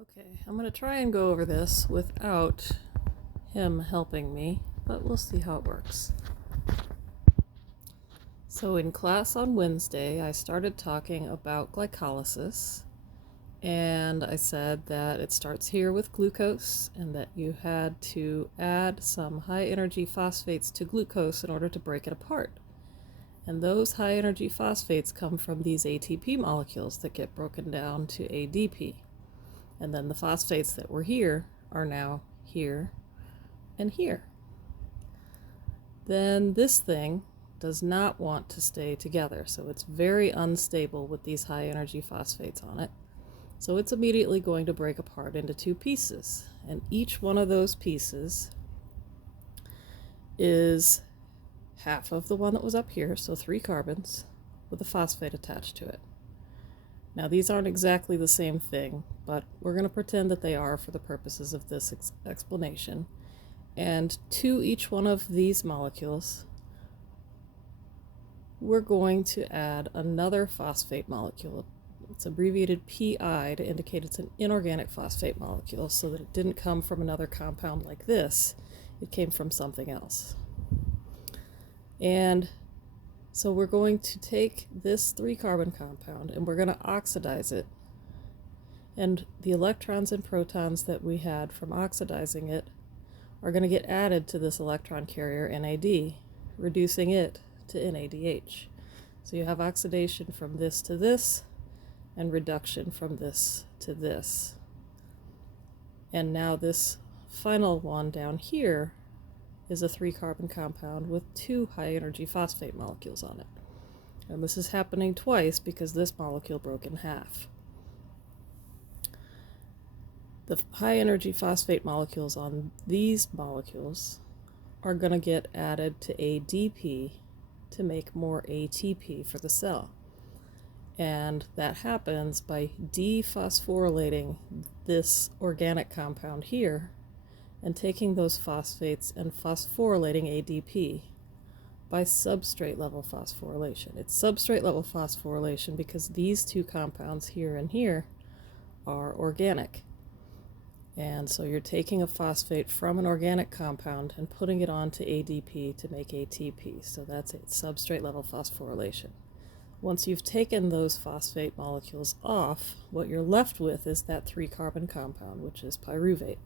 Okay, I'm going to try and go over this without him helping me, but we'll see how it works. So in class on Wednesday, I started talking about glycolysis, and I said that it starts here with glucose and that you had to add some high-energy phosphates to glucose in order to break it apart. And those high-energy phosphates come from these ATP molecules that get broken down to ADP. And then the phosphates that were here are now here and here. Then this thing does not want to stay together, so it's very unstable with these high energy phosphates on it. So it's immediately going to break apart into two pieces, and each one of those pieces is half of the one that was up here, so 3 carbons with a phosphate attached to it. Now these aren't exactly the same thing, but we're going to pretend that they are for the purposes of this explanation. And to each one of these molecules, we're going to add another phosphate molecule. It's abbreviated PI to indicate it's an inorganic phosphate molecule, so that it didn't come from another compound like this. It came from something else. And so we're going to take this 3-carbon compound and we're going to oxidize it. And the electrons and protons that we had from oxidizing it are going to get added to this electron carrier NAD, reducing it to NADH. So you have oxidation from this to this and reduction from this to this. And now this final one down here is a 3-carbon compound with 2 high-energy phosphate molecules on it. And this is happening twice because this molecule broke in half. The high-energy phosphate molecules on these molecules are going to get added to ADP to make more ATP for the cell. And that happens by dephosphorylating this organic compound here and taking those phosphates and phosphorylating ADP by substrate level phosphorylation. It's substrate level phosphorylation because these 2 compounds here and here are organic. And so you're taking a phosphate from an organic compound and putting it onto ADP to make ATP. So that's it, substrate level phosphorylation. Once you've taken those phosphate molecules off, what you're left with is that 3-carbon compound, which is pyruvate.